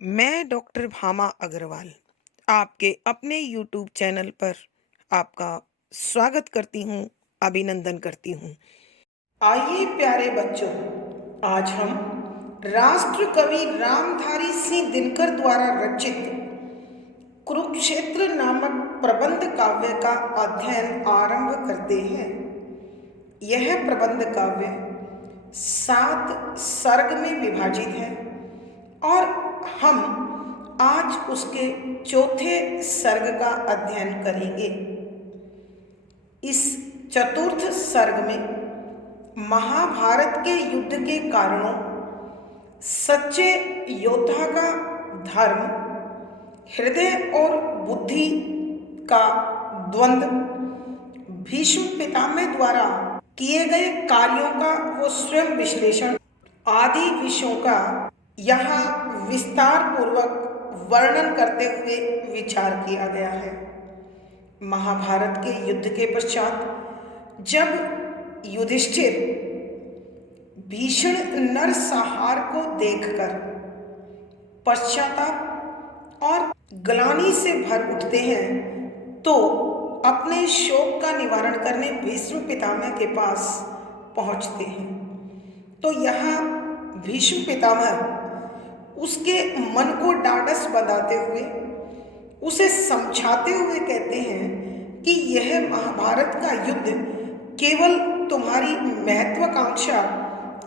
मैं डॉक्टर भामा अग्रवाल आपके अपने यूट्यूब चैनल पर आपका स्वागत करती हूँ, अभिनंदन करती हूँ। आइए प्यारे बच्चों, आज हम राष्ट्र कवि रामधारी सिंह दिनकर द्वारा रचित कुरुक्षेत्र नामक प्रबंध काव्य का अध्ययन आरंभ करते हैं। यह प्रबंध काव्य 7 सर्ग में विभाजित है और हम आज उसके चौथे सर्ग का अध्ययन करेंगे। इस चतुर्थ सर्ग में महाभारत के युद्ध के कारणों, सच्चे योद्धा का धर्म, हृदय और बुद्धि का द्वंद्व, भीष्म पितामह द्वारा किए गए कार्यों का वो स्वयं विश्लेषण आदि विषयों का यहाँ विस्तार पूर्वक वर्णन करते हुए विचार किया गया है। महाभारत के युद्ध के पश्चात जब युधिष्ठिर भीषण नरसंहार को देखकर पश्चाताप और ग्लानि से भर उठते हैं तो अपने शोक का निवारण करने भीष्म पितामह के पास पहुंचते हैं। तो यहाँ भीष्म पितामह उसके मन को ढाढ़स बंधाते हुए, उसे समझाते हुए कहते हैं कि यह महाभारत का युद्ध केवल तुम्हारी महत्वाकांक्षा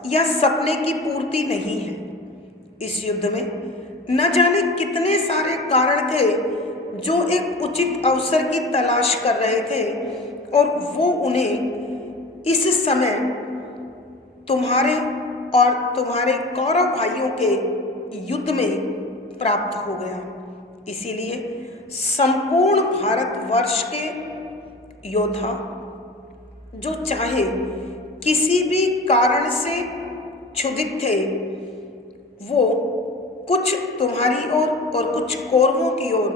या सपने की पूर्ति नहीं है। इस युद्ध में न जाने कितने सारे कारण थे जो एक उचित अवसर की तलाश कर रहे थे और वो उन्हें इस समय तुम्हारे और तुम्हारे कौरव भाइयों के युद्ध में प्राप्त हो गया। इसीलिए संपूर्ण भारतवर्ष के योद्धा जो चाहे किसी भी कारण से क्षुधित थे, वो कुछ तुम्हारी ओर और कुछ कौरवों की ओर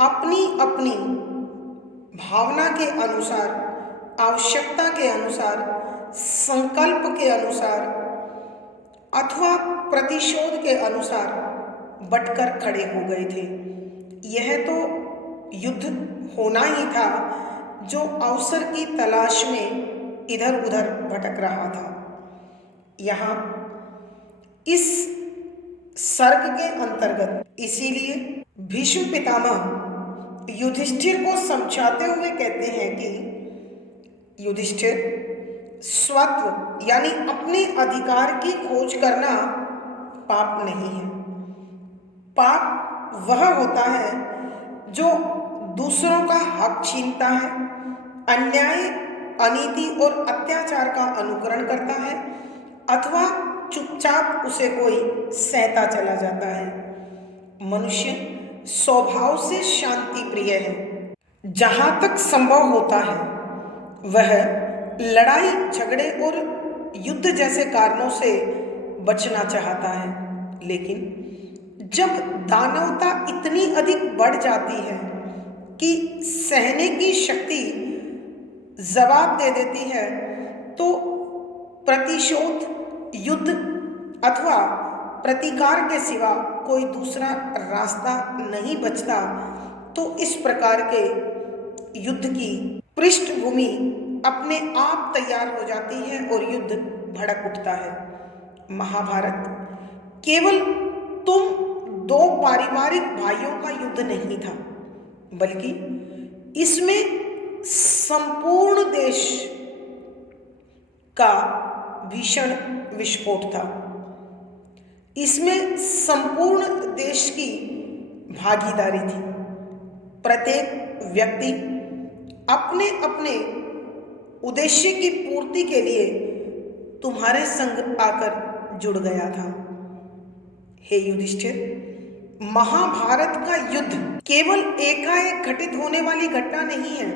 अपनी अपनी भावना के अनुसार, आवश्यकता के अनुसार, संकल्प के अनुसार अथवा प्रतिशोध के अनुसार बटकर खड़े हो गए थे। यह तो युद्ध होना ही था जो अवसर की तलाश में इधर उधर भटक रहा था। यहाँ इस सर्ग के अंतर्गत इसीलिए भीष्म पितामह युधिष्ठिर को समझाते हुए कहते हैं कि युधिष्ठिर, स्वत्व यानी अपने अधिकार की खोज करना पाप नहीं है। पाप वह होता है जो दूसरों का हक छीनता है, अन्याय, अनीति और अत्याचार का अनुकरण करता है अथवा चुपचाप उसे कोई सहता चला जाता है। मनुष्य स्वभाव से शांति प्रिय है। जहाँ तक संभव होता है वह लड़ाई झगड़े और युद्ध जैसे कारणों से बचना चाहता है, लेकिन जब दानवता इतनी अधिक बढ़ जाती है कि सहने की शक्ति जवाब दे देती है तो प्रतिशोध, युद्ध अथवा प्रतिकार के सिवा कोई दूसरा रास्ता नहीं बचता। तो इस प्रकार के युद्ध की पृष्ठभूमि अपने आप तैयार हो जाती है और युद्ध भड़क उठता है। महाभारत केवल तुम दो पारिवारिक भाइयों का युद्ध नहीं था, बल्कि इसमें संपूर्ण देश का भीषण विस्फोट था। इसमें संपूर्ण देश की भागीदारी थी। प्रत्येक व्यक्ति अपने अपने उद्देश्य की पूर्ति के लिए तुम्हारे संग आकर जुड़ गया था। हे युधिष्ठिर, महाभारत का युद्ध केवल एकाएक घटित होने वाली घटना नहीं है,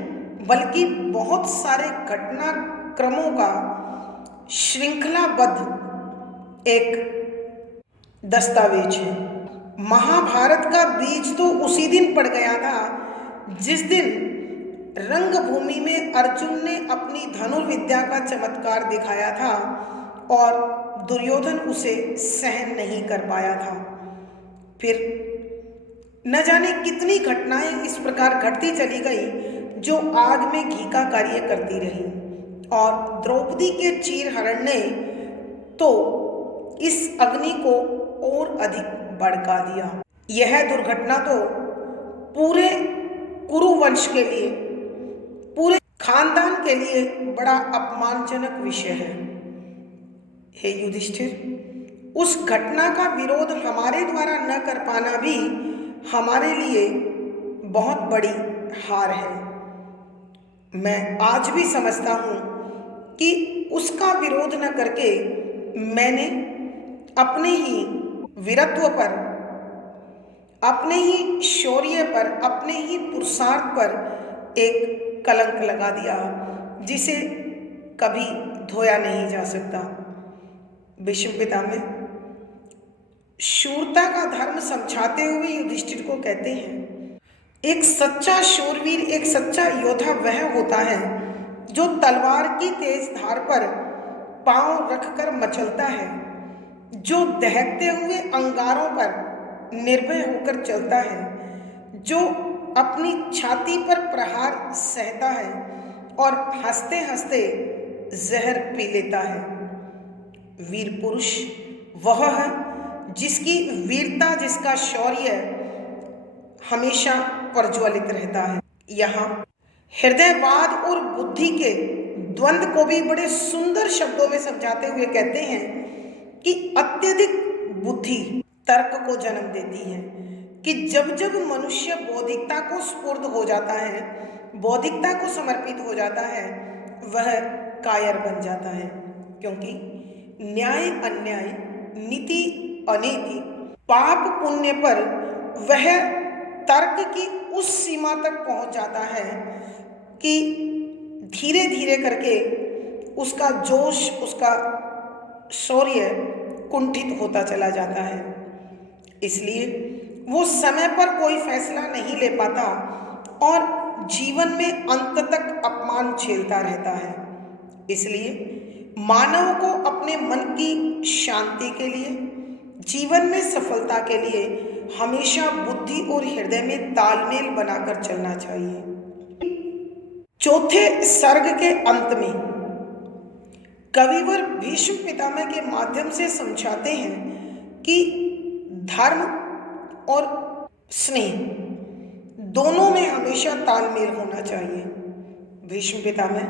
बल्कि बहुत सारे घटनाक्रमों का श्रृंखलाबद्ध एक दस्तावेज है। महाभारत का बीज तो उसी दिन पड़ गया था जिस दिन रंगभूमि में अर्जुन ने अपनी धनुर्विद्या का चमत्कार दिखाया था और दुर्योधन उसे सहन नहीं कर पाया था। फिर न जाने कितनी घटनाएं इस प्रकार घटती चली गई जो आग में घी का कार्य करती रही, और द्रौपदी के चीरहरण ने तो इस अग्नि को और अधिक भड़का दिया। यह दुर्घटना तो पूरे कुरुवंश के लिए, पूरे खानदान के लिए बड़ा अपमानजनक विषय है। हे युधिष्ठिर, उस घटना का विरोध हमारे द्वारा न कर पाना भी हमारे लिए बहुत बड़ी हार है। मैं आज भी समझता हूँ कि उसका विरोध न करके मैंने अपने ही वीरत्व पर, अपने ही शौर्य पर, अपने ही पुरुषार्थ पर एक कलंक लगा दिया जिसे कभी धोया नहीं जा सकता। भीष्म पितामह शूरता का धर्म समझाते हुए युधिष्ठिर को कहते हैं, एक सच्चा शूरवीर, एक सच्चा योद्धा वह होता है जो तलवार की तेज धार पर पांव रखकर मचलता है, जो दहकते हुए अंगारों पर निर्भय होकर चलता है, जो अपनी छाती पर प्रहार सहता है और हंसते हंसते जहर पी लेता है। वीर पुरुष वह है जिसकी वीरता, जिसका शौर्य हमेशा प्रज्वलित रहता है। यहाँ हृदयवाद और बुद्धि के द्वंद्व को भी बड़े सुंदर शब्दों में समझाते हुए कहते हैं कि अत्यधिक बुद्धि तर्क को जन्म देती है, कि जब जब मनुष्य बौद्धिकता को स्फूर्त हो जाता है, बौद्धिकता को समर्पित हो जाता है, वह कायर बन जाता है। क्योंकि न्याय अन्याय, नीति अनीति, पाप पुण्य पर वह तर्क की उस सीमा तक पहुंच जाता है कि धीरे धीरे करके उसका जोश, उसका शौर्य कुंठित होता चला जाता है। इसलिए वो समय पर कोई फैसला नहीं ले पाता और जीवन में अंत तक अपमान झेलता रहता है। इसलिए मानव को अपने मन की शांति के लिए, जीवन में सफलता के लिए हमेशा बुद्धि और हृदय में तालमेल बनाकर चलना चाहिए। चौथे सर्ग के अंत में कविवर भीष्म पितामह के माध्यम से समझाते हैं कि धर्म और स्नेह दोनों में हमेशा तालमेल होना चाहिए। भीष्म पितामह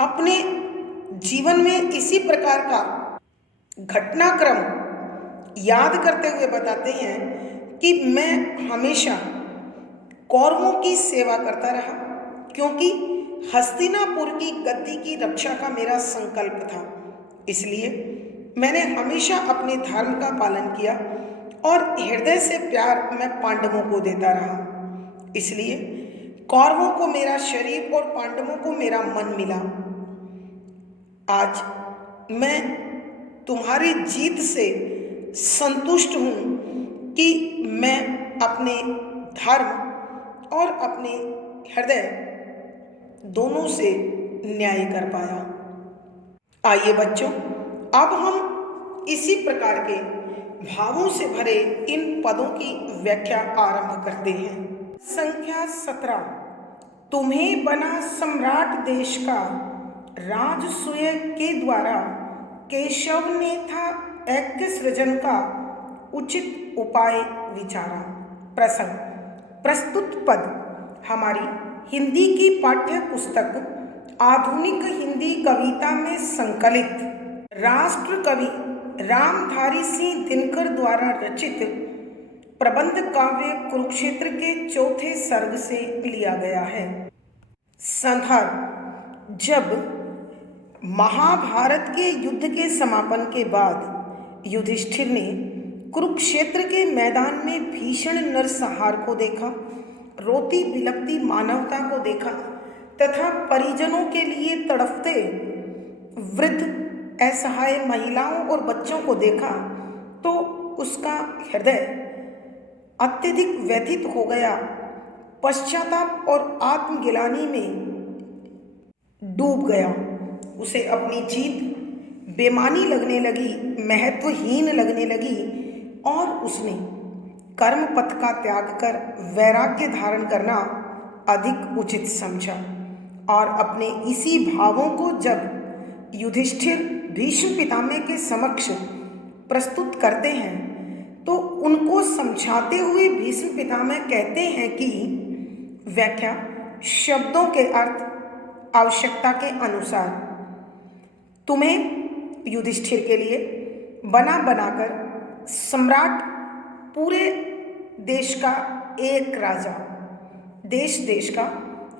अपने जीवन में इसी प्रकार का घटनाक्रम याद करते हुए बताते हैं कि मैं हमेशा कौरवों की सेवा करता रहा, क्योंकि हस्तिनापुर की गद्दी की रक्षा का मेरा संकल्प था। इसलिए मैंने हमेशा अपने धर्म का पालन किया और हृदय से प्यार मैं पांडवों को देता रहा। इसलिए कौरवों को मेरा शरीर और पांडवों को मेरा मन मिला। आज मैं तुम्हारी जीत से संतुष्ट हूँ कि मैं अपने धर्म और अपने हृदय दोनों से न्याय कर पाया। आइए बच्चों, अब हम इसी प्रकार के भावों से भरे इन पदों की व्याख्या आरंभ करते हैं। संख्या 17। तुम्हें बना सम्राट देश का, राजसूय के द्वारा केशव ने था ऐक्य सृजन का उचित उपाय विचारा। प्रसंग। प्रस्तुत पद हमारी हिंदी की पाठ्य पुस्तक आधुनिक हिंदी कविता में संकलित राष्ट्र कवि रामधारी सिंह दिनकर द्वारा रचित प्रबंध काव्य कुरुक्षेत्र के चौथे सर्ग से लिया गया है। संदर्भ। जब महाभारत के युद्ध के समापन के बाद युधिष्ठिर ने कुरुक्षेत्र के मैदान में भीषण नरसंहार को देखा, रोती बिलखती मानवता को देखा तथा परिजनों के लिए तड़पते वृद्ध असहाय महिलाओं और बच्चों को देखा, तो उसका हृदय अत्यधिक व्यथित हो गया। पश्चाताप और आत्मग्लानि में डूब गया। उसे अपनी जीत बेमानी लगने लगी, महत्वहीन लगने लगी और उसने कर्म पथ का त्याग कर वैराग्य धारण करना अधिक उचित समझा। और अपने इसी भावों को जब युधिष्ठिर भीष्म पितामह के समक्ष प्रस्तुत करते हैं तो उनको समझाते हुए भीष्म पितामह कहते हैं कि व्याख्या शब्दों के अर्थ आवश्यकता के अनुसार तुम्हें युधिष्ठिर के लिए बना बनाकर सम्राट, पूरे देश का एक राजा, देश देश का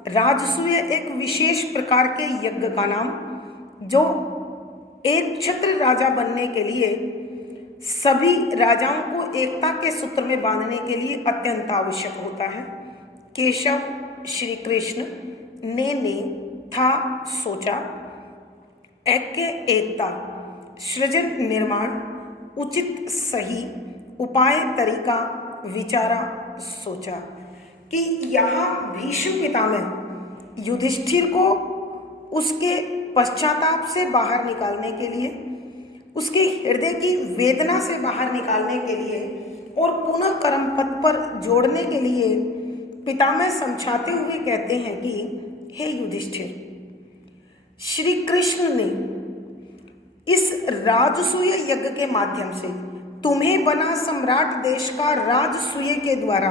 राजसूय एक विशेष प्रकार के यज्ञ का नाम, जो एक छत्र राजा बनने के लिए सभी राजाओं को एकता के सूत्र में बांधने के लिए अत्यंत आवश्यक होता है। केशव श्री कृष्ण ने था सोचा, ऐक्य एकता सृजन निर्माण उचित सही उपाय तरीका विचारा सोचा। कि यहाँ भीष्म पितामह युधिष्ठिर को उसके पश्चाताप से बाहर निकालने के लिए, उसके हृदय की वेदना से बाहर निकालने के लिए और पुनः कर्म पथ पर जोड़ने के लिए पितामह समझाते हुए कहते हैं कि हे युधिष्ठिर, श्री कृष्ण ने इस राजसूय यज्ञ के माध्यम से तुम्हें बना सम्राट देश का राजसूय के द्वारा,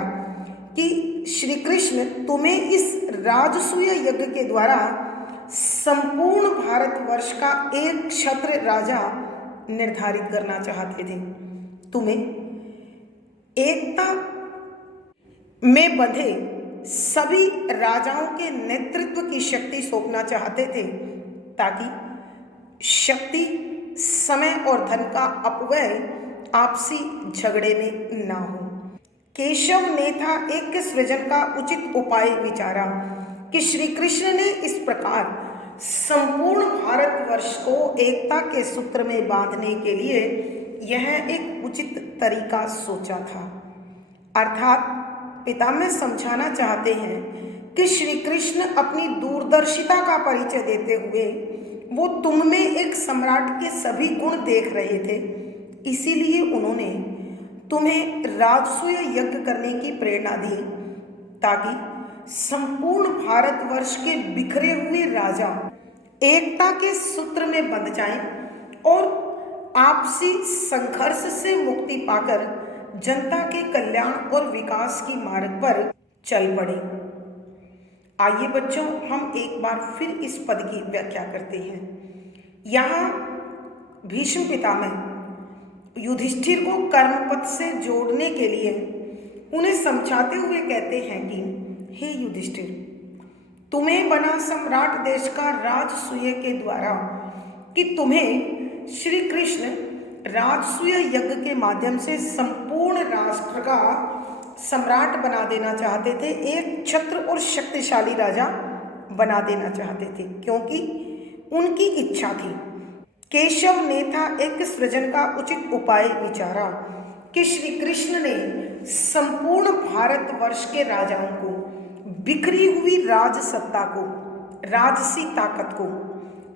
कि श्री कृष्ण तुम्हें इस राजसूय यज्ञ के द्वारा संपूर्ण भारतवर्ष का एक क्षत्र राजा निर्धारित करना चाहते थे। तुम्हें एकता में बंधे सभी राजाओं के नेतृत्व की शक्ति सौंपना चाहते थे, ताकि शक्ति, समय और धन का अपव्यय आपसी झगड़े में ना हो। केशव ने था एक सृजन का उचित उपाय विचारा, कि श्री कृष्ण ने इस प्रकार संपूर्ण भारतवर्ष को एकता के सूत्र में बांधने के लिए यह एक उचित तरीका सोचा था। अर्थात पितामह समझाना चाहते हैं कि श्री कृष्ण अपनी दूरदर्शिता का परिचय देते हुए वो तुम में एक सम्राट के सभी गुण देख रहे थे, इसीलिए उन्होंने तुम्हें राजसूय यज्ञ करने की प्रेरणा दी, ताकि संपूर्ण भारतवर्ष के बिखरे हुए राजा एकता के सूत्र में बंध जाएं और आपसी संघर्ष से मुक्ति पाकर जनता के कल्याण और विकास की मार्ग पर चल पड़े। आइए बच्चों, हम एक बार फिर इस पद की व्याख्या करते हैं। यहाँ भीष्म पितामह युधिष्ठिर को कर्मपथ से जोड़ने के लिए उन्हें समझाते हुए कहते हैं कि हे युधिष्ठिर, तुम्हें बना सम्राट देश का राजसूय के द्वारा, कि तुम्हें श्री कृष्ण राजसूय यज्ञ के माध्यम से संपूर्ण राष्ट्र का सम्राट बना देना चाहते थे, एक छत्र और शक्तिशाली राजा बना देना चाहते थे, क्योंकि उनकी इच्छा थी। केशव ने था एक सृजन का उचित उपाय विचारा, कि श्री कृष्ण ने संपूर्ण भारतवर्ष के राजाओं को बिखरी हुई राज सत्ता को, राजसी ताकत को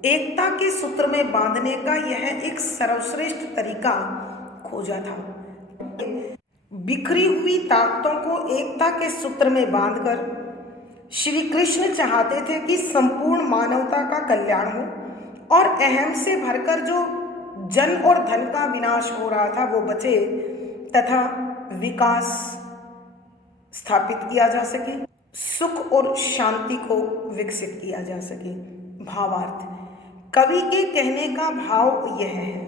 एकता के सूत्र में बांधने का यह एक सर्वश्रेष्ठ तरीका खोजा था। बिखरी हुई ताकतों को एकता के सूत्र में बांधकर श्री कृष्ण चाहते थे कि संपूर्ण मानवता का कल्याण हो और अहम से भरकर जो जन और धन का विनाश हो रहा था वो बचे, तथा विकास स्थापित किया जा सके, सुख और शांति को विकसित किया जा सके। भावार्थ, कवि के कहने का भाव यह है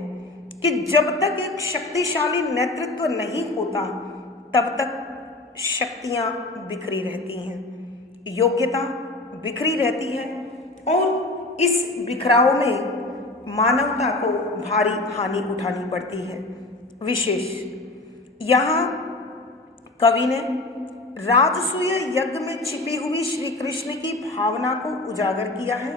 कि जब तक एक शक्तिशाली नेतृत्व नहीं होता तब तक शक्तियां बिखरी रहती हैं, योग्यता बिखरी रहती है और इस बिखराव में मानवता को भारी हानि उठानी पड़ती है। विशेष यहाँ कवि ने राजसूय यज्ञ में छिपी हुई श्री कृष्ण की भावना को उजागर किया है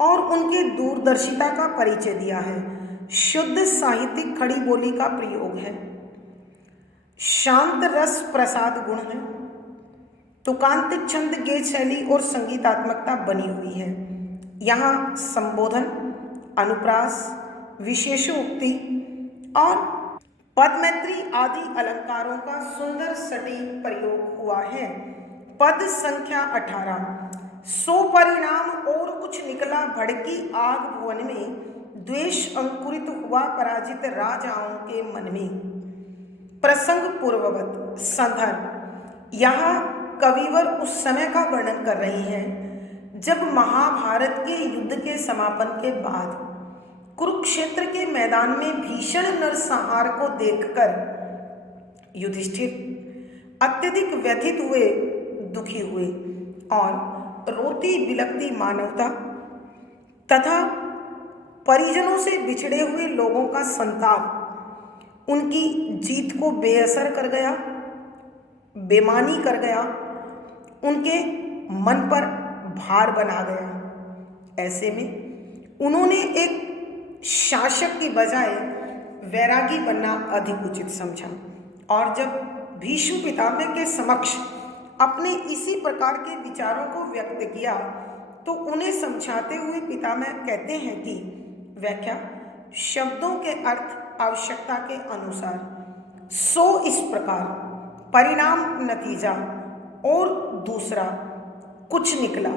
और उनके दूरदर्शिता का परिचय दिया है। शुद्ध साहित्यिक खड़ी बोली का प्रयोग है, शांत रस प्रसाद गुण है, तुकांत छंद गेय शैली और संगीतात्मकता बनी हुई है। यहाँ संबोधन, अनुप्रास, विशेषोक्ति और पद मैत्री आदि अलंकारों का सुंदर सटीक प्रयोग हुआ है। पद संख्या 18। सो परिणाम और कुछ निकला भड़की आग भुवन में, द्वेष अंकुरित हुआ पराजित राजाओं के मन में। प्रसंग पूर्ववत संदर्भ। यहाँ कविवर उस समय का वर्णन कर रही हैं जब महाभारत के युद्ध के समापन के बाद कुरुक्षेत्र के मैदान में भीषण नरसंहार को देखकर युधिष्ठिर अत्यधिक व्यथित हुए, दुखी हुए और रोती बिलखती मानवता तथा परिजनों से बिछड़े हुए लोगों का संताप उनकी जीत को बेअसर कर गया, बेमानी कर गया, उनके मन पर भार बना गया। ऐसे में उन्होंने एक शासक की बजाय वैरागी बनना अधिक उचित समझा और जब भीष्म पितामह के समक्ष अपने इसी प्रकार के विचारों को व्यक्त किया तो उन्हें समझाते हुए पितामह कहते हैं कि व्याख्या शब्दों के अर्थ आवश्यकता के अनुसार। सो इस प्रकार परिणाम नतीजा और दूसरा कुछ निकला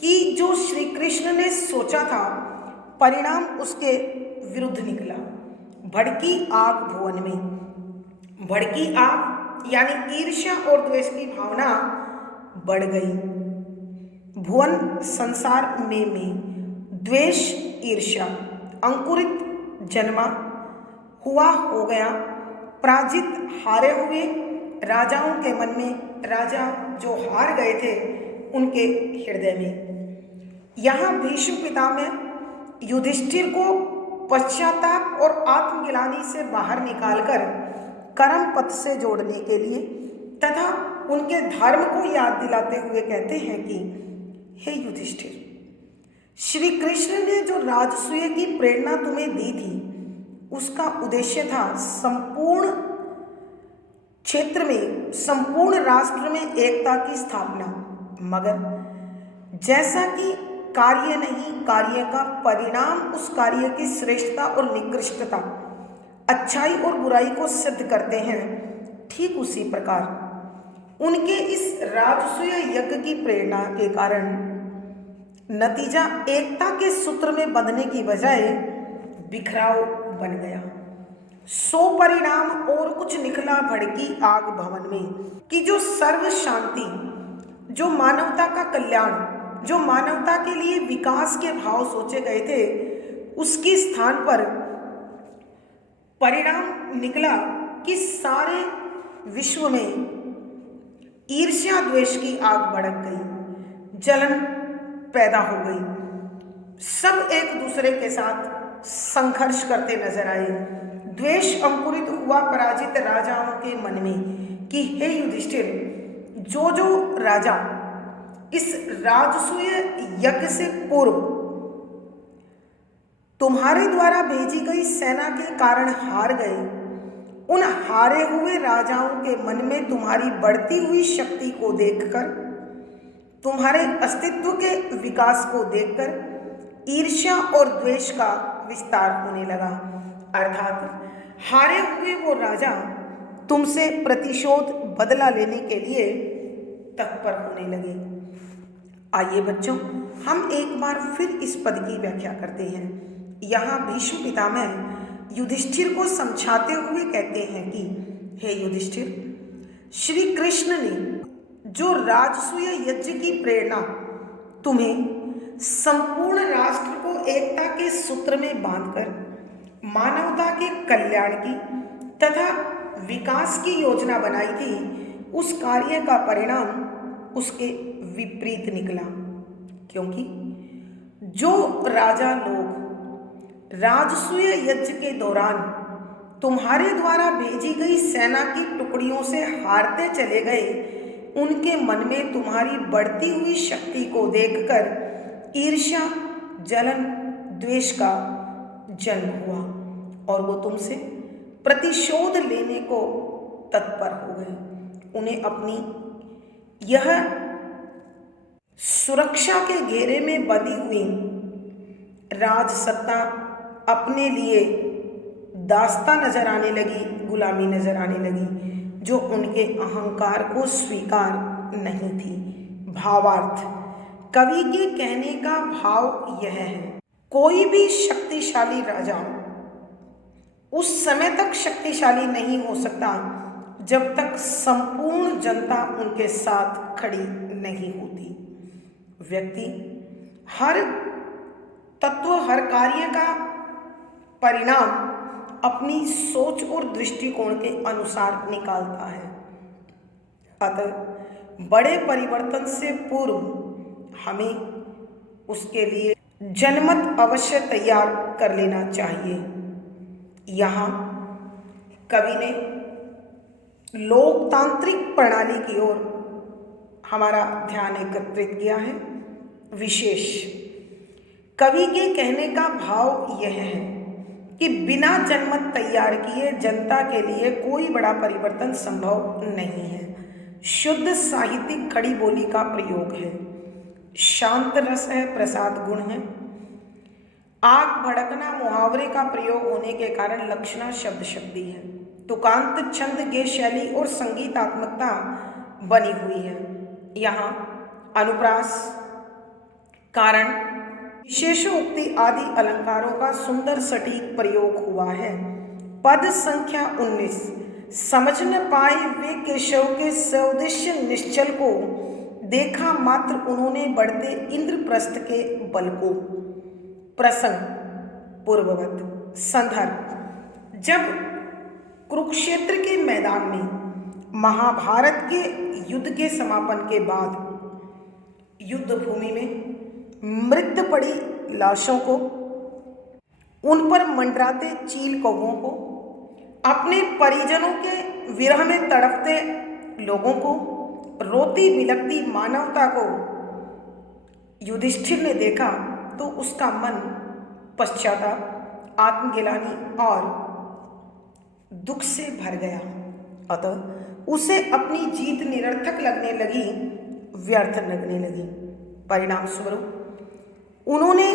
कि जो श्री कृष्ण ने सोचा था परिणाम उसके विरुद्ध निकला। भड़की आग भुवन में। भड़की आग यानी ईर्ष्या और द्वेष की भावना बढ़ गई। भुवन संसार में द्वेष ईर्ष्या अंकुरित जन्मा हुआ हो गया। पराजित हारे हुए राजाओं के मन में, राजा जो हार गए थे उनके हृदय में। यहाँ भीष्म पितामह युधिष्ठिर को पश्चाताप और आत्मग्लानि से बाहर निकालकर कर्म पथ से जोड़ने के लिए तथा उनके धर्म को याद दिलाते हुए कहते हैं कि हे युधिष्ठिर, श्री कृष्ण ने जो राजसूय की प्रेरणा तुम्हें दी थी उसका उद्देश्य था संपूर्ण क्षेत्र में, संपूर्ण राष्ट्र में एकता की स्थापना। मगर जैसा कि कार्य नहीं, कार्य का परिणाम उस कार्य की श्रेष्ठता और निकृष्टता, अच्छाई और बुराई को सिद्ध करते हैं, ठीक उसी प्रकार उनके इस राजसूय यज्ञ की प्रेरणा के कारण नतीजा एकता के सूत्र में बंधने की बजाय बिखराव बन गया। सो परिणाम और कुछ निकला भड़की आग भवन में कि जो सर्व शांति, जो मानवता का कल्याण, जो मानवता के लिए विकास के भाव सोचे गए थे, उसके स्थान पर परिणाम निकला कि सारे विश्व में ईर्ष्या द्वेष की आग भड़क गई, जलन पैदा हो गई। सब एक दूसरे के साथ संघर्ष करते नजर आए। द्वेष अंकुरित हुआ पराजित राजाओं के मन में कि हे युधिष्ठिर, जो जो राजा इस राजसूय यज्ञ से पूर्व तुम्हारे द्वारा भेजी गई सेना के कारण हार गए, उन हारे हुए राजाओं के मन में तुम्हारी बढ़ती हुई शक्ति को देखकर, तुम्हारे अस्तित्व के विकास को देखकर ईर्ष्या और द्वेष का विस्तार होने लगा। अर्थात हारे हुए वो राजा तुमसे प्रतिशोध बदला लेने के लिए तत्पर होने लगे। आइए बच्चों, हम एक बार फिर इस पद की व्याख्या करते हैं। यहाँ भीष्म पितामह युधिष्ठिर को समझाते हुए कहते हैं कि हे युधिष्ठिर, श्री कृष्ण ने जो राजसूय यज्ञ की प्रेरणा तुम्हें संपूर्ण राष्ट्र को एकता के सूत्र में बांधकर मानवता के कल्याण की तथा विकास की योजना बनाई थी, उस कार्य का परिणाम उसके विपरीत निकला। क्योंकि जो राजा लोग राजसूय यज्ञ के दौरान तुम्हारे द्वारा भेजी गई सेना की टुकड़ियों से हारते चले गए, उनके मन में तुम्हारी बढ़ती हुई शक्ति को देखकर ईर्ष्या, जलन, द्वेष का जन्म हुआ और वो तुमसे प्रतिशोध लेने को तत्पर हो गए। उन्हें अपनी यह सुरक्षा के घेरे में बंधी हुई राजसत्ता अपने लिए दास्तां नजर आने लगी, गुलामी नजर आने लगी, जो उनके अहंकार को स्वीकार नहीं थी। भावार्थ, कवि के कहने का भाव यह है, कोई भी शक्तिशाली राजा उस समय तक शक्तिशाली नहीं हो सकता जब तक संपूर्ण जनता उनके साथ खड़ी नहीं होती। व्यक्ति हर तत्व, हर कार्य का परिणाम अपनी सोच और दृष्टिकोण के अनुसार निकालता है। अतः बड़े परिवर्तन से पूर्व हमें उसके लिए जनमत अवश्य तैयार कर लेना चाहिए। यहाँ कवि ने लोकतांत्रिक प्रणाली की ओर हमारा ध्यान एकत्रित किया है। विशेष कवि के कहने का भाव यह है कि बिना जनमत तैयार किए जनता के लिए कोई बड़ा परिवर्तन संभव नहीं है। शुद्ध साहित्यिक खड़ी बोली का प्रयोग है, शांत रस है, प्रसाद गुण है। आग भड़कना मुहावरे का प्रयोग होने के कारण लक्षणा शब्द शक्ति है। तुकांत छंद गे शैली और संगीतात्मकता बनी हुई है। यहाँ अनुप्रास, कारण, विशेषोक्ति आदि अलंकारों का सुंदर सटीक प्रयोग हुआ है। पद संख्या 19, समझ न पाए वे केशव के सौदेश्य निश्चल को, देखा मात्र उन्होंने बढ़ते इंद्रप्रस्थ के बल को। प्रसंग पूर्ववत। संदर्भ, जब कुरुक्षेत्र के मैदान में महाभारत के युद्ध के समापन के बाद युद्ध भूमि में मृत पड़ी लाशों को, उन पर मंडराते चील कौवों को, अपने परिजनों के विरह में तड़पते लोगों को, रोती बिलखती मानवता को युधिष्ठिर ने देखा तो उसका मन पश्चाताप, आत्मगिलानी और दुख से भर गया। अतः उसे अपनी जीत निरर्थक लगने लगी, व्यर्थ लगने लगी। परिणाम स्वरूप उन्होंने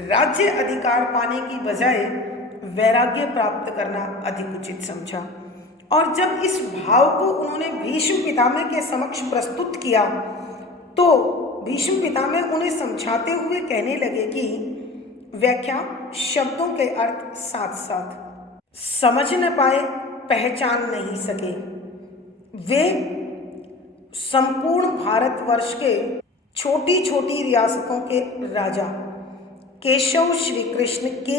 राज्य अधिकार पाने की बजाय वैराग्य प्राप्त करना अधिक उचित समझा, और जब इस भाव को उन्होंने भीष्म पितामह के समक्ष प्रस्तुत किया तो भीष्म पितामह उन्हें समझाते हुए कहने लगे कि व्याख्या शब्दों के अर्थ साथ साथ समझ न पाए, पहचान नहीं सके। वे संपूर्ण भारतवर्ष के छोटी छोटी रियासतों के राजा केशव श्री कृष्ण के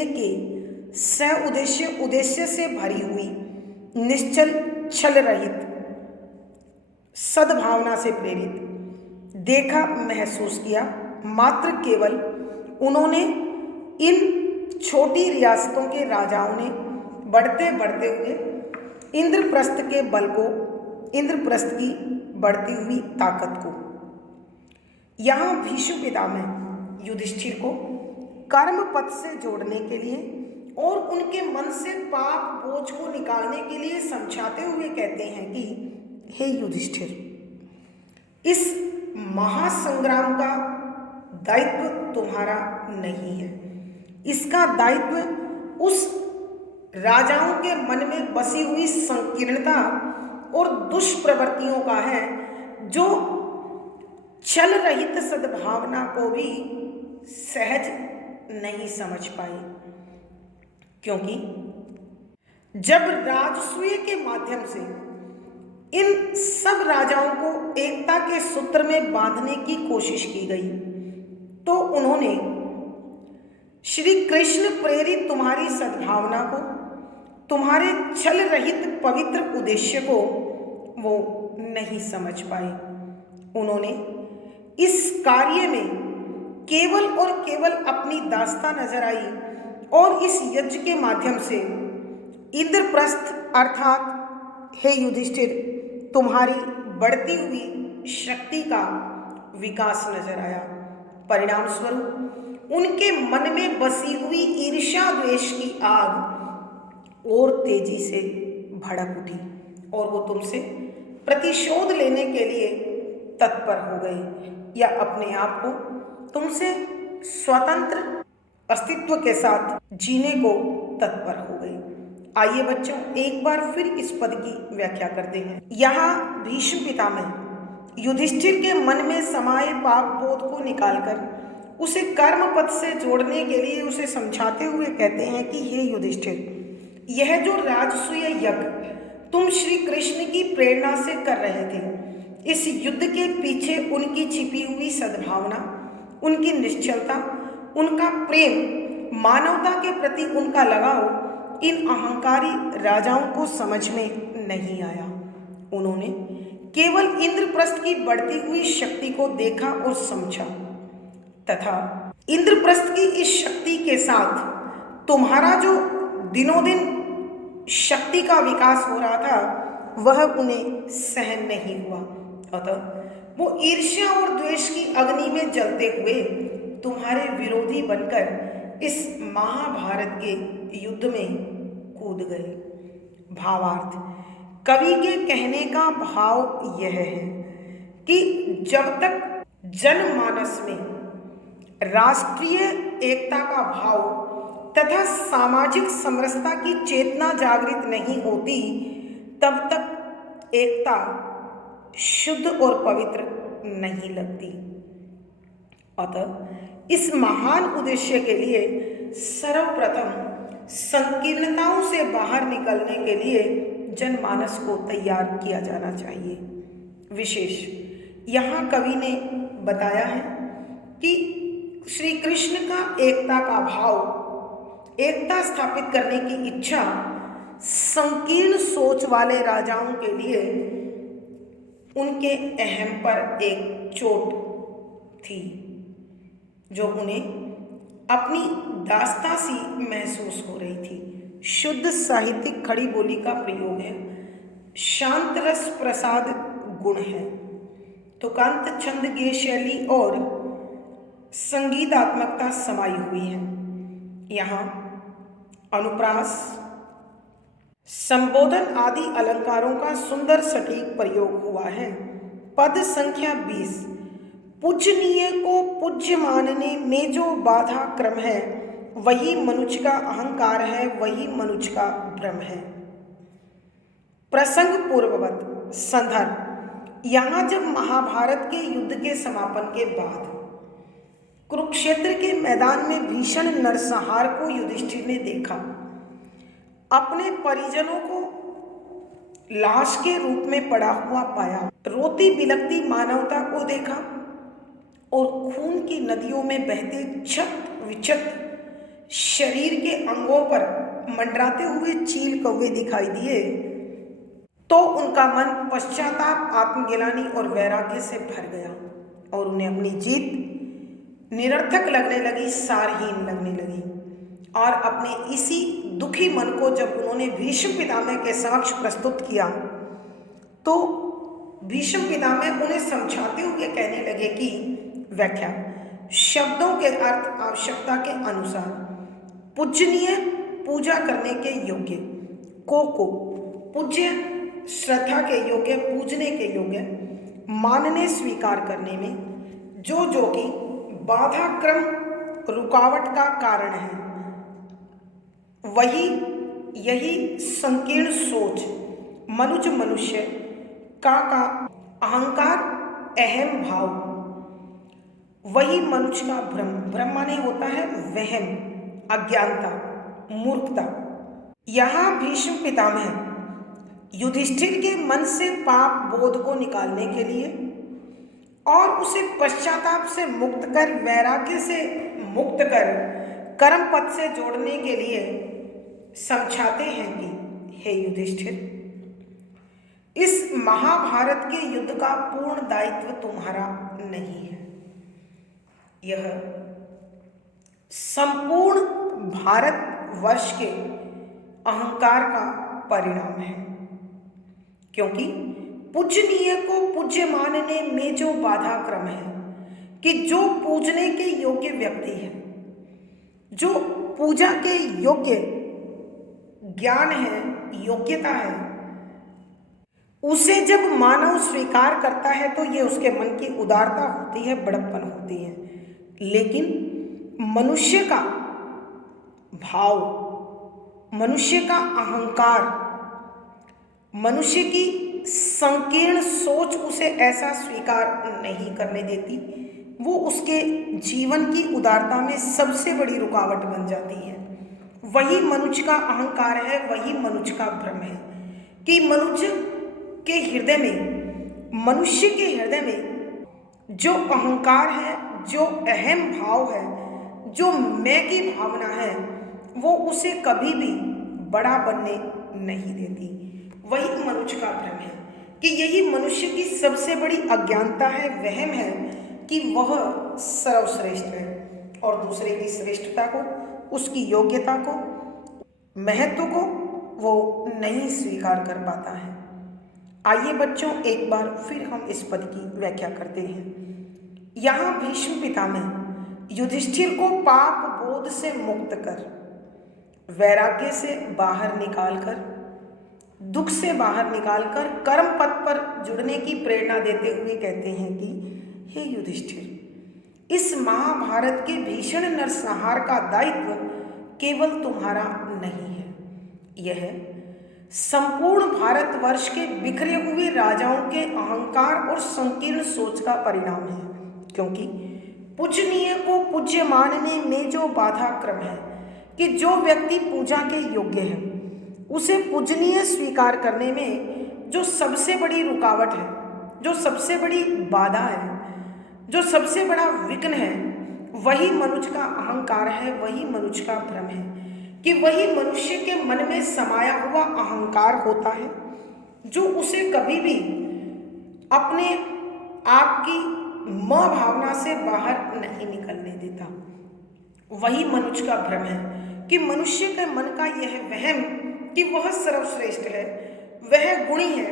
उद्देश्य से भरी हुई, निश्चल छल रहित सद्भावना से प्रेरित, देखा महसूस किया मात्र केवल उन्होंने इन छोटी रियासतों के राजाओं ने बढ़ते बढ़ते हुए इंद्रप्रस्थ के बल को, इंद्रप्रस्थ की बढ़ती हुई ताकत को। यहाँ भीष्म पितामह युधिष्ठिर को कर्म पथ से जोड़ने के लिए और उनके मन से पाप बोझ को निकालने के लिए समझाते हुए कहते हैं कि हे युधिष्ठिर, इस महासंग्राम का दायित्व तुम्हारा नहीं है। इसका दायित्व उस राजाओं के मन में बसी हुई संकीर्णता और दुष्प्रवृत्तियों का है, जो छल रहित सद्भावना को भी सहज नहीं समझ पाई। क्योंकि जब राजसूय के माध्यम से इन सब राजाओं को एकता के सूत्र में बांधने की कोशिश की गई तो उन्होंने श्री कृष्ण प्रेरित तुम्हारी सद्भावना को, तुम्हारे छल रहित पवित्र उद्देश्य को वो नहीं समझ पाए। उन्होंने इस कार्य में केवल और केवल अपनी दास्तां नजर आई और इस यज्ञ के माध्यम से इंद्रप्रस्थ अर्थात हे युधिष्ठिर तुम्हारी बढ़ती हुई शक्ति का विकास नजर आया। परिणाम स्वरूप उनके मन में बसी हुई ईर्ष्या द्वेष की आग और तेजी से भड़क उठी और वो तुमसे प्रतिशोध लेने के लिए तत्पर हो गए, या अपने आप को तुमसे स्वतंत्र अस्तित्व के साथ जीने को तत्पर हो गए। आइए बच्चों, एक बार फिर इस पद की व्याख्या करते हैं। यहाँ भीष्म पितामह युधिष्ठिर के मन में समाये पाप बोध को निकालकर उसे कर्म पद से जोड़ने के लिए उसे समझाते हुए कहते हैं कि हे युधिष्ठिर, यह जो राजसूय यज्ञ तुम श्री कृष्ण की प्रेरणा से कर रहे थे, इस युद्ध के पीछे उनकी छिपी हुई सद्भावना, उनकी निश्चलता, उनका प्रेम, मानवता के प्रति उनका लगाव इन अहंकारी राजाओं को समझ में नहीं आया। उन्होंने केवल इंद्रप्रस्थ की बढ़ती हुई शक्ति को देखा और समझा तथा इंद्रप्रस्थ की इस शक्ति के साथ तुम्हारा जो दिनों दिन शक्ति का विकास हो रहा था वह उन्हें सहन नहीं हुआ। अतः वो ईर्ष्या और द्वेष की अग्नि में जलते हुए तुम्हारे विरोधी बनकर इस महाभारत के युद्ध में कूद गए। भावार्थ, कवि के कहने का भाव यह है कि जब तक जनमानस में राष्ट्रीय एकता का भाव तथा सामाजिक समरसता की चेतना जागृत नहीं होती, तब तक एकता शुद्ध और पवित्र नहीं लगती। अतः इस महान उद्देश्य के लिए सर्वप्रथम संकीर्णताओं से बाहर निकलने के लिए जनमानस को तैयार किया जाना चाहिए। विशेष यहाँ कवि ने बताया है कि श्री कृष्ण का एकता का भाव, एकता स्थापित करने की इच्छा संकीर्ण सोच वाले राजाओं के लिए उनके अहम पर एक चोट थी, जो उन्हें अपनी दास्ता सी महसूस हो रही थी। शुद्ध साहित्यिक खड़ी बोली का प्रयोग है, शांत रस प्रसाद गुण है, तुकांत छंद गे शैली और संगीतात्मकता समाई हुई है। यहाँ अनुप्रास, संबोधन आदि अलंकारों का सुंदर सटीक प्रयोग हुआ है। पद संख्या 20, पूजनीय को पूज्य मानने में जो बाधा क्रम है, वही मनुष्य का अहंकार है, वही मनुष्य का भ्रम है। प्रसंग पूर्ववत संदर्भ, यहाँ जब महाभारत के युद्ध के समापन के बाद कुरुक्षेत्र के मैदान में भीषण नरसंहार को युधिष्ठिर ने देखा, अपने परिजनों को लाश के रूप में पड़ा हुआ पाया, रोती बिलखती मानवता को देखा और खून की नदियों में बहते छत विचत शरीर के अंगों पर मंडराते हुए चील कौवे दिखाई दिए, तो उनका मन पश्चाताप, आत्मगिलानी और वैराग्य से भर गया और उन्हें अपनी जीत निरर्थक लगने लगी, सारहीन लगने लगी। और अपने इसी दुखी मन को जब उन्होंने भीष्म पितामह के समक्ष प्रस्तुत किया, तो भीष्म पितामह उन्हें समझाते हुए कहने लगे कि व्याख्या, शब्दों के अर्थ आवश्यकता के अनुसार पूजनीय, पूजा करने के योग्य, को पूज्य, श्रद्धा के योग्य, पूजने के योग्य, मानने स्वीकार करने में जो कि बाधा क्रम रुकावट का कारण है, वही यही संकीर्ण सोच मनुष्य का अहंकार, अहम भाव, वही मनुष्य का भ्रम माने होता है वहम, अज्ञानता, मूर्खता। यहाँ भीष्म पितामह युधिष्ठिर के मन से पाप बोध को निकालने के लिए और उसे पश्चाताप से मुक्त कर, वैराग्य से मुक्त कर, कर्म पथ से जोड़ने के लिए समझाते हैं कि हे युधिष्ठिर, इस महाभारत के युद्ध का पूर्ण दायित्व तुम्हारा नहीं है। यह संपूर्ण भारतवर्ष के अहंकार का परिणाम है, क्योंकि पूजनीय को पूज्य मानने में जो बाधा क्रम है कि जो पूजने के योग्य व्यक्ति है, जो पूजा के योग्य ज्ञान है, योग्यता है, उसे जब मानव स्वीकार करता है तो ये उसके मन की उदारता होती है, बड़प्पन होती है। लेकिन मनुष्य का भाव मनुष्य का अहंकार, मनुष्य की संकीर्ण सोच उसे ऐसा स्वीकार नहीं करने देती। वो उसके जीवन की उदारता में सबसे बड़ी रुकावट बन जाती है। वही मनुष्य का अहंकार है, वही मनुष्य का भ्रम है कि मनुष्य के हृदय में जो अहंकार है, जो अहम भाव है, जो मैं की भावना है, वो उसे कभी भी बड़ा बनने नहीं देती। वही मनुष्य का भ्रम है कि यही मनुष्य की सबसे बड़ी अज्ञानता है, वहम है कि वह सर्वश्रेष्ठ है और दूसरे की श्रेष्ठता को, उसकी योग्यता को, महत्व को वो नहीं स्वीकार कर पाता है। आइए बच्चों, एक बार फिर हम इस पद की व्याख्या करते हैं। यहाँ भीष्म पितामह युधिष्ठिर को पाप बोध से मुक्त कर, वैराग्य से बाहर निकालकर, दुख से बाहर निकालकर कर्म पथ पर जुड़ने की प्रेरणा देते हुए कहते हैं कि हे युधिष्ठिर, इस महाभारत के भीषण नरसंहार का दायित्व केवल तुम्हारा नहीं है, यह संपूर्ण भारतवर्ष के बिखरे हुए राजाओं के अहंकार और संकीर्ण सोच का परिणाम है। क्योंकि पूजनीय को पूज्य मानने में जो बाधा क्रम है कि जो व्यक्ति पूजा के योग्य है उसे पूजनीय स्वीकार करने में जो सबसे बड़ी रुकावट है, जो सबसे बड़ी बाधा है, जो सबसे बड़ा विघ्न है, वही मनुष्य का अहंकार है, वही मनुष्य का भ्रम है कि वही मनुष्य के मन में समाया हुआ अहंकार होता है जो उसे कभी भी अपने आप की मां भावना से बाहर नहीं निकलने देता। वही मनुष्य का भ्रम है कि मनुष्य के मन का यह वहम कि वह सर्वश्रेष्ठ है, वह गुणी है,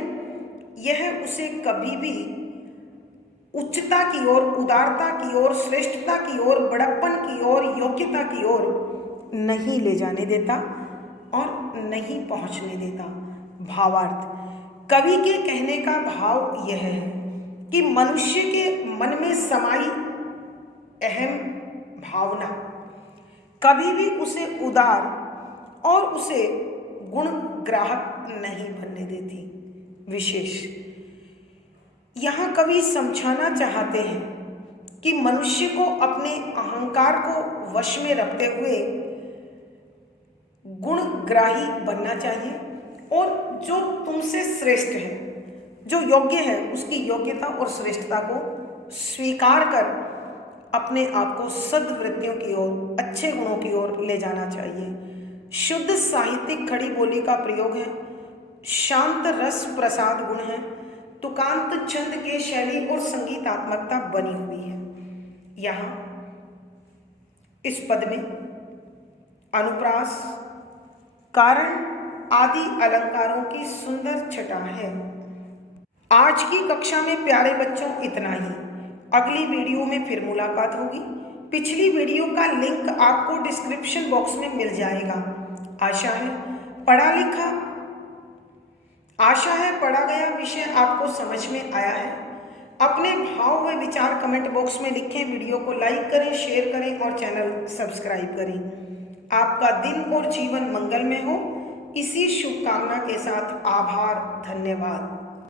यह उसे कभी भी उच्चता की ओर, उदारता की ओर, श्रेष्ठता की ओर, बड़प्पन की ओर, योग्यता की ओर नहीं ले जाने देता और नहीं पहुंचने देता। भावार्थ, कवि के कहने का भाव यह है कि मनुष्य के मन में समाई अहम भावना कभी भी उसे उदार और उसे गुण ग्राहक नहीं बनने देती। विशेष यहाँ कवि समझाना चाहते हैं कि मनुष्य को अपने अहंकार को वश में रखते हुए गुणग्राही बनना चाहिए और जो तुमसे श्रेष्ठ है, जो योग्य है, उसकी योग्यता और श्रेष्ठता को स्वीकार कर अपने आप को सद्वृत्तियों की ओर, अच्छे गुणों की ओर ले जाना चाहिए। शुद्ध साहित्यिक खड़ी बोली का प्रयोग है, शांत रस प्रसाद गुण है, तुकांत छंद के शैली और संगीतात्मकता बनी हुई है। यहाँ इस पद में अनुप्रास, कारण आदि अलंकारों की सुंदर छटा है। आज की कक्षा में प्यारे बच्चों इतना ही। अगली वीडियो में फिर मुलाकात होगी। पिछली वीडियो का लिंक आपको डिस्क्रिप्शन बॉक्स में मिल जाएगा। आशा है पढ़ा गया विषय आपको समझ में आया है। अपने भाव व विचार कमेंट बॉक्स में लिखें, वीडियो को लाइक करें, शेयर करें और चैनल सब्सक्राइब करें। आपका दिन और जीवन मंगलमय हो, इसी शुभकामना के साथ आभार, धन्यवाद।